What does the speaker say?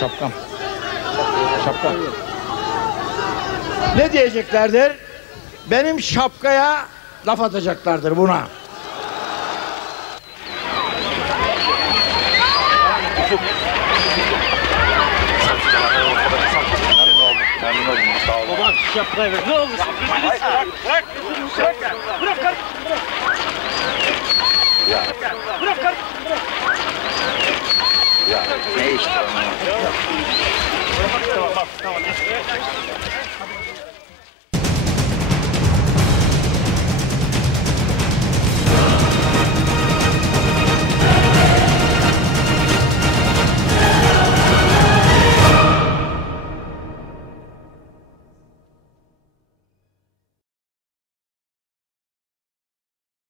Şapkam. Şapkam. Ne diyeceklerdir? Benim şapkaya laf atacaklardır buna. Baba şapkayı ver. Ne olursun. Bırak. Bırak. Bırak. Bırak. Bırak. Ya. Bırak. Ya. Nicht.